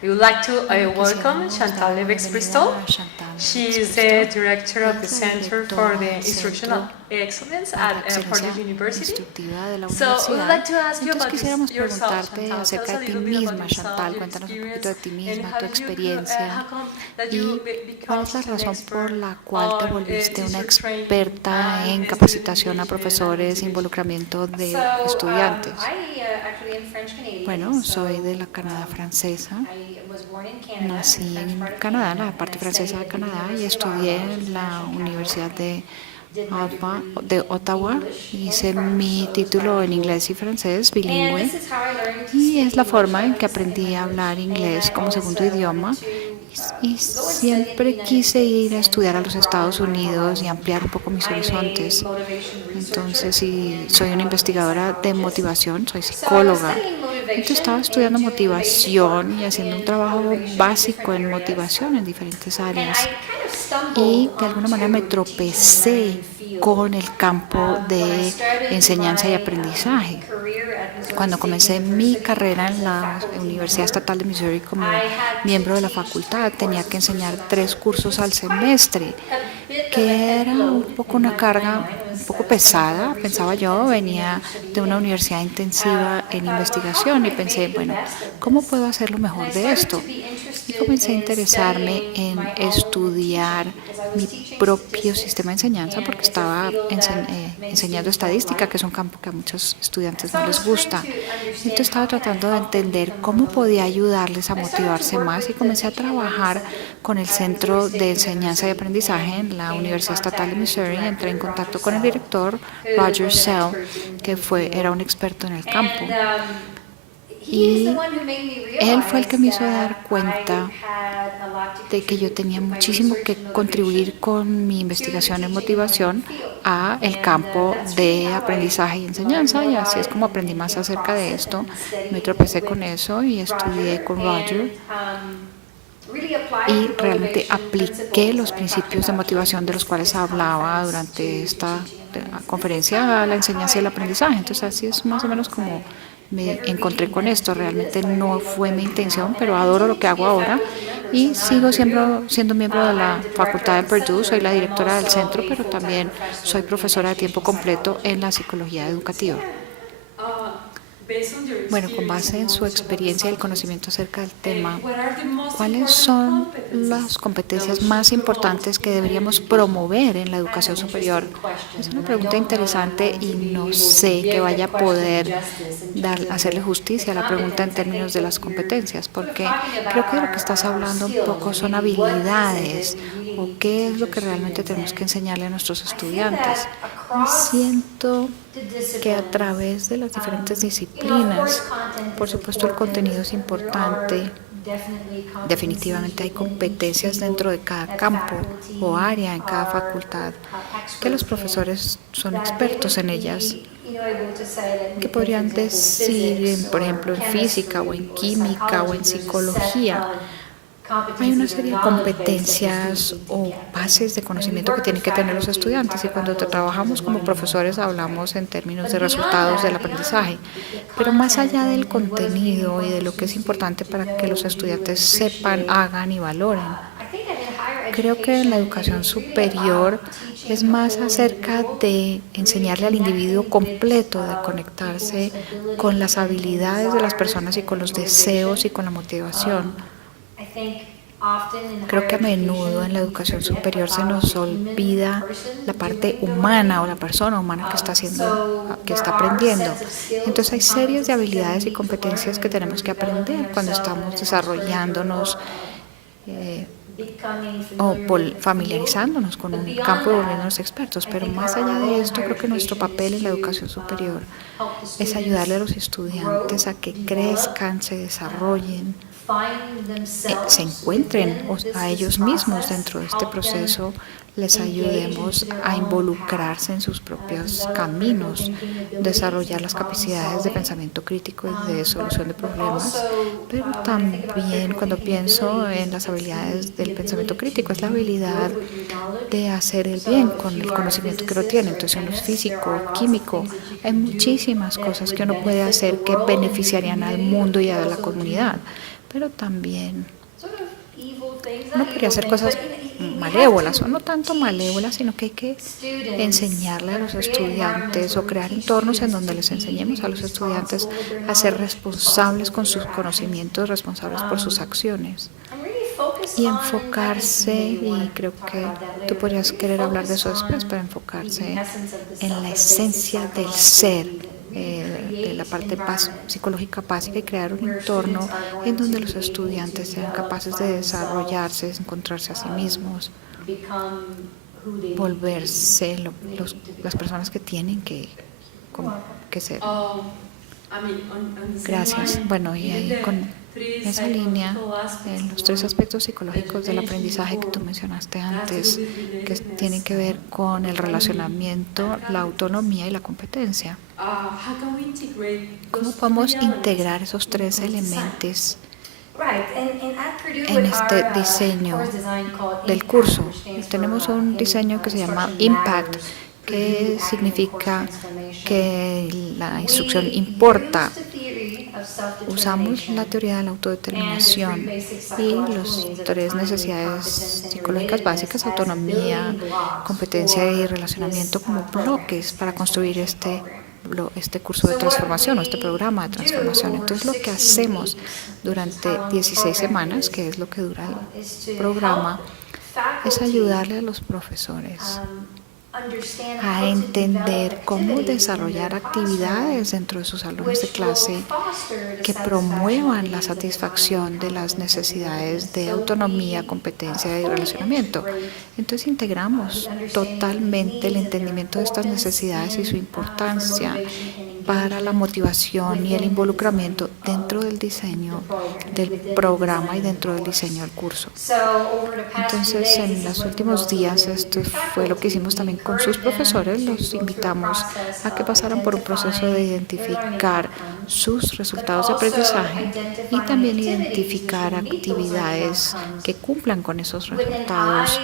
We would like to welcome Quisiéramos Chantal dar la Levex-Bristol. bienvenida a Chantal She is the Levex-Bristol. director of the Es la Center for directora the del Instructional Centro Excellence para la at Excelencia Purdue University. Instructiva de la So we would universidad. like to ask you Entonces about quisiéramos yourself, preguntarte Chantal. Tell us acerca a de ti little bit about misma, yourself, Chantal. your Cuéntanos un experience, poquito de ti and misma, how tu did you experiencia how come that y you cuál become es la an razón por expert la cual te on volviste una teacher training experta en and student capacitación a engagement and profesores, motivation. involucramiento de So estudiantes. I actually am French Canadian. Bueno, soy de la Canadá francesa. I was born in Canada, Nací en Canadá, la parte francesa de Canadá, y estudié en la Universidad de Ottawa. Hice mi título en inglés y francés bilingüe, y es la forma en que aprendí a hablar inglés como segundo idioma. Y siempre quise ir a estudiar a los Estados Unidos y ampliar un poco mis horizontes. Entonces, soy una investigadora de motivación, soy psicóloga. Entonces estaba estudiando motivación y haciendo un trabajo básico en motivación en diferentes áreas. Y de alguna manera me tropecé con el campo de enseñanza y aprendizaje. Cuando comencé mi carrera en la Universidad Estatal de Missouri como miembro de la facultad, tenía que enseñar 3 cursos al semestre, que era un poco una carga un poco pesada, pensaba yo. Venía de una universidad intensiva en investigación y pensé, bueno, ¿cómo puedo hacer lo mejor de esto? Y comencé a interesarme en estudiar mi propio sistema de enseñanza, porque estaba enseñando estadística, que es un campo que a muchos estudiantes no les gusta. Entonces estaba tratando de entender cómo podía ayudarles a motivarse más, y comencé a trabajar con el Centro de Enseñanza y Aprendizaje en la Universidad Estatal de Missouri. Entré en contacto con el director, Roger Sell, que era un experto en el campo. Y él fue el que me hizo dar cuenta de que yo tenía muchísimo que contribuir con mi investigación en motivación a el campo de aprendizaje y enseñanza, y así es como aprendí más acerca de esto. Me tropecé con eso y estudié con Roger y realmente apliqué los principios de motivación de los cuales hablaba durante esta conferencia a la enseñanza y el aprendizaje. Entonces así es más o menos como me encontré con esto. Realmente no fue mi intención, pero adoro lo que hago ahora y sigo siendo miembro de la facultad de Purdue. Soy la directora del centro, pero también soy profesora de tiempo completo en la psicología educativa. Bueno, con base en su experiencia y el conocimiento acerca del tema, ¿cuáles son las competencias más importantes que deberíamos promover en la educación superior? Es una pregunta interesante y no sé que vaya a poder hacerle justicia a la pregunta en términos de las competencias, porque creo que de lo que estás hablando un poco son habilidades, o qué es lo que realmente tenemos que enseñarle a nuestros estudiantes. Siento que a través de las diferentes disciplinas, por supuesto el contenido es importante, definitivamente hay competencias dentro de cada campo o área en cada facultad, que los profesores son expertos en ellas, que podrían decir, por ejemplo, en física o en química o en psicología. Hay una serie de competencias o bases de conocimiento que tienen que tener los estudiantes, y cuando trabajamos como profesores hablamos en términos de resultados del aprendizaje. Pero más allá del contenido y de lo que es importante para que los estudiantes sepan, hagan y valoren, creo que en la educación superior es más acerca de enseñarle al individuo completo, de conectarse con las habilidades de las personas y con los deseos y con la motivación. Creo que a menudo en la educación superior se nos olvida la parte humana o la persona humana que está aprendiendo. Entonces hay series de habilidades y competencias que tenemos que aprender cuando estamos desarrollándonos o familiarizándonos con un campo y volviéndonos expertos. Pero más allá de esto, creo que nuestro papel en la educación superior es ayudarle a los estudiantes a que crezcan, se desarrollen, se encuentren a ellos mismos dentro de este proceso, les ayudemos a involucrarse en sus propios caminos, desarrollar las capacidades de pensamiento crítico y de solución de problemas. Pero también, cuando pienso en las habilidades del pensamiento crítico, es la habilidad de hacer el bien con el conocimiento que uno tiene. Entonces, uno es físico, químico, hay muchísimas cosas que uno puede hacer que beneficiarían al mundo y a la comunidad. pero también sort of evil things, uno not podría evil hacer things, cosas but we have malévolas, to o no tanto teach malévolas, sino que hay que students enseñarle a or los create estudiantes environments o where we crear teach entornos en students donde to les be enseñemos a really los estudiantes responsible with their a ser knowledge, responsables responsible con for sus their actions. conocimientos, responsables por sus acciones. And really focus Y on, enfocarse, I think you may y wanna creo talk que about that tú later, podrías but querer really hablar de eso focus después, on pero the enfocarse essence of the en self, la the basic esencia del psychological ser, need, really de la create parte environment psicológica básica, y crear un where entorno students are going en donde to los be able estudiantes to sean develop capaces by de themselves, desarrollarse, encontrarse a sí mismos, become who they need to be. volverse las personas que tienen que ser. Gracias. Bueno, y ahí con esa línea, en los tres aspectos psicológicos del aprendizaje que tú mencionaste antes, que tienen que ver con el relacionamiento, la autonomía y la competencia. ¿Cómo podemos integrar esos tres elementos en este diseño del curso? Tenemos un diseño que se llama Impact, que significa que la instrucción importa. Usamos la teoría de la autodeterminación y las tres necesidades psicológicas básicas, autonomía, competencia y relacionamiento, como bloques para construir este curso de transformación o este programa de transformación. Entonces, lo que hacemos durante 16 semanas, que es lo que dura el programa, es ayudarle a los profesores a entender cómo desarrollar actividades dentro de sus salones de clase que promuevan la satisfacción de las necesidades de autonomía, competencia y relacionamiento. Entonces integramos totalmente el entendimiento de estas necesidades y su importancia para la motivación y el involucramiento dentro del diseño del programa y dentro del diseño del curso. Entonces, en los últimos días, esto fue lo que hicimos también con sus profesores. Los invitamos a que pasaran por un proceso de identificar sus resultados de aprendizaje y también identificar actividades que cumplan con esos resultados,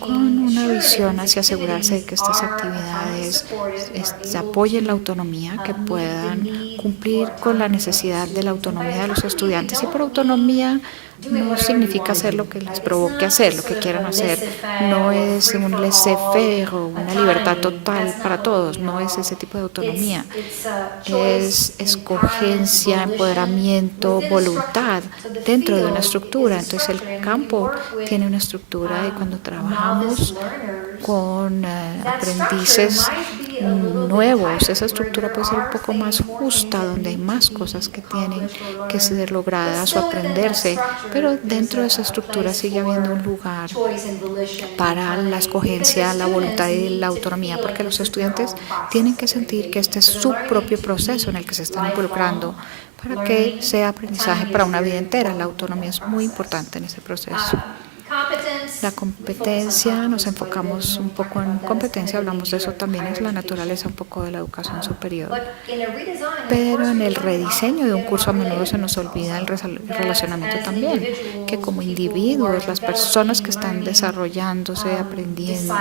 con una visión hacia asegurarse de que estas actividades apoyen la autonomía, que puedan cumplir con la necesidad de la autonomía de los estudiantes. Y por autonomía no significa hacer lo que les provoque hacer, lo que quieran hacer. No es un laissez-faire o una libertad total para todos. No es ese tipo de autonomía. Es escogencia, empoderamiento, voluntad dentro de una estructura. Entonces, el campo tiene una estructura, y cuando trabajamos con aprendices nuevos, esa estructura puede ser un poco más justa, donde hay más cosas que tienen que ser logradas o aprenderse, pero dentro de esa estructura sigue habiendo un lugar para la escogencia, la voluntad y la autonomía, porque los estudiantes tienen que sentir que este es su propio proceso en el que se están involucrando para que sea aprendizaje para una vida entera. La autonomía es muy importante en ese proceso. La competencia, nos enfocamos un poco en competencia, hablamos de eso también, es la naturaleza un poco de la educación superior. Pero en el rediseño de un curso a menudo se nos olvida el relacionamiento también, que como individuos, las personas que están desarrollándose, aprendiendo,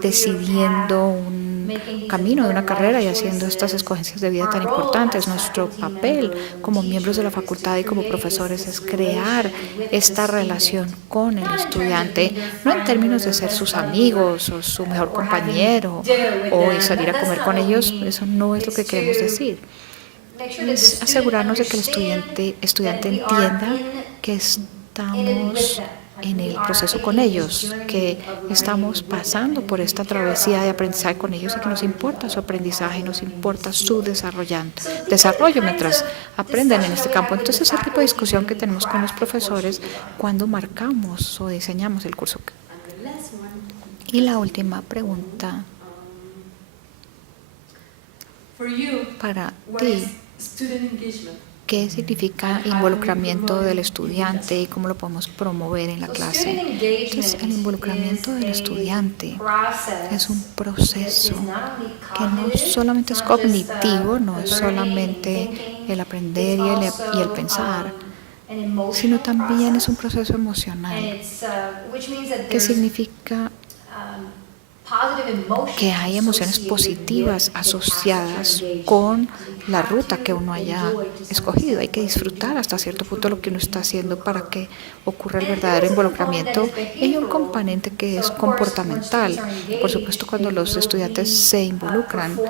decidiendo un camino de una carrera y haciendo estas escogencias de vida tan importantes, nuestro papel como miembros de la facultad y como profesores es crear esta relación con el estudiante, no en términos de ser sus amigos o su mejor compañero o salir a comer con ellos, eso no es lo que queremos decir. Es asegurarnos de que el estudiante entienda que estamos en el proceso con ellos, que estamos pasando por esta travesía de aprendizaje con ellos y que nos importa su aprendizaje, nos importa su desarrollo mientras aprenden en este campo. Entonces, es el tipo de discusión que tenemos con los profesores cuando marcamos o diseñamos el curso. Y la última pregunta para ti: ¿qué significa involucramiento del estudiante y cómo lo podemos promover en la clase? Entonces, el involucramiento del estudiante es un proceso que no solamente es cognitivo, no es solamente el aprender y el pensar, sino también es un proceso emocional, que significa que hay emociones positivas asociadas con la ruta que uno haya escogido. Hay que disfrutar hasta cierto punto lo que uno está haciendo para que ocurra el verdadero involucramiento. Y hay un componente que es comportamental. Por supuesto, cuando los estudiantes se involucran,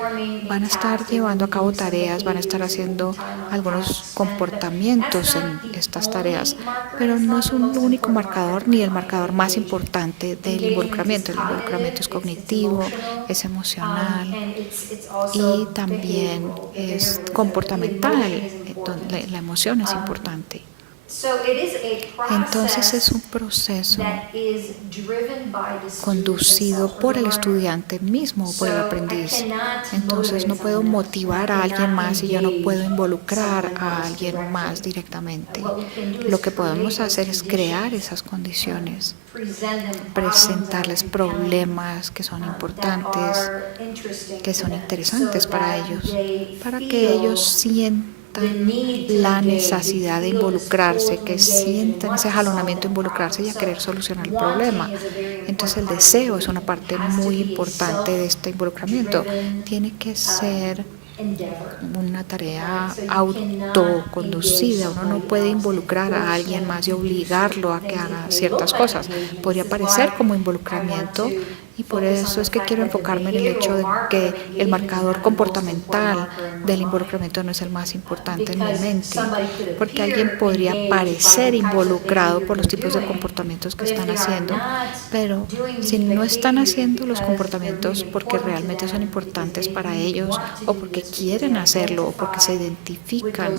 van a estar llevando a cabo tareas, van a estar haciendo algunos comportamientos en estas tareas, pero no es un único marcador ni el marcador más importante del involucramiento. El involucramiento es cognitivo, es emocional y también es comportamental, donde la emoción es importante. Entonces es un proceso conducido por el estudiante mismo o por el aprendiz. Entonces no puedo motivar a alguien más y yo no puedo involucrar a alguien más directamente. Lo que podemos hacer es crear esas condiciones, presentarles problemas que son importantes, que son interesantes para ellos, para que ellos sientan la necesidad de involucrarse, que sientan ese jalonamiento de involucrarse y a querer solucionar el problema. Entonces el deseo es una parte muy importante de este involucramiento. Tiene que ser una tarea autoconducida. Uno no puede involucrar a alguien más y obligarlo a que haga ciertas cosas. Podría parecer como involucramiento y por eso es que quiero enfocarme en el hecho de que el marcador comportamental del involucramiento no es el más importante en mi mente, porque alguien podría parecer involucrado por los tipos de comportamientos que están haciendo, pero si no están haciendo los comportamientos porque realmente son importantes para ellos o porque quieren hacerlo o porque se identifican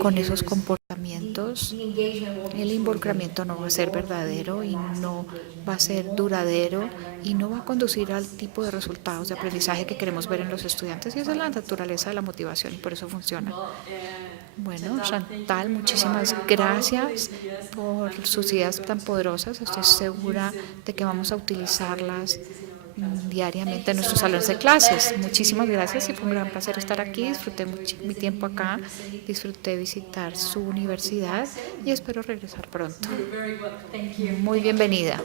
con esos comportamientos, el involucramiento no va a ser verdadero y no va a ser duradero y no va a conducir al tipo de resultados de aprendizaje que queremos ver en los estudiantes, y esa es la naturaleza de la motivación y por eso funciona. Bueno, Chantal, muchísimas gracias por sus ideas tan poderosas. Estoy segura de que vamos a utilizarlas diariamente en nuestros salones de clases. Muchísimas gracias y fue un gran placer estar aquí. Disfruté mucho mi tiempo acá, disfruté visitar su universidad y espero regresar pronto. Muy bienvenida.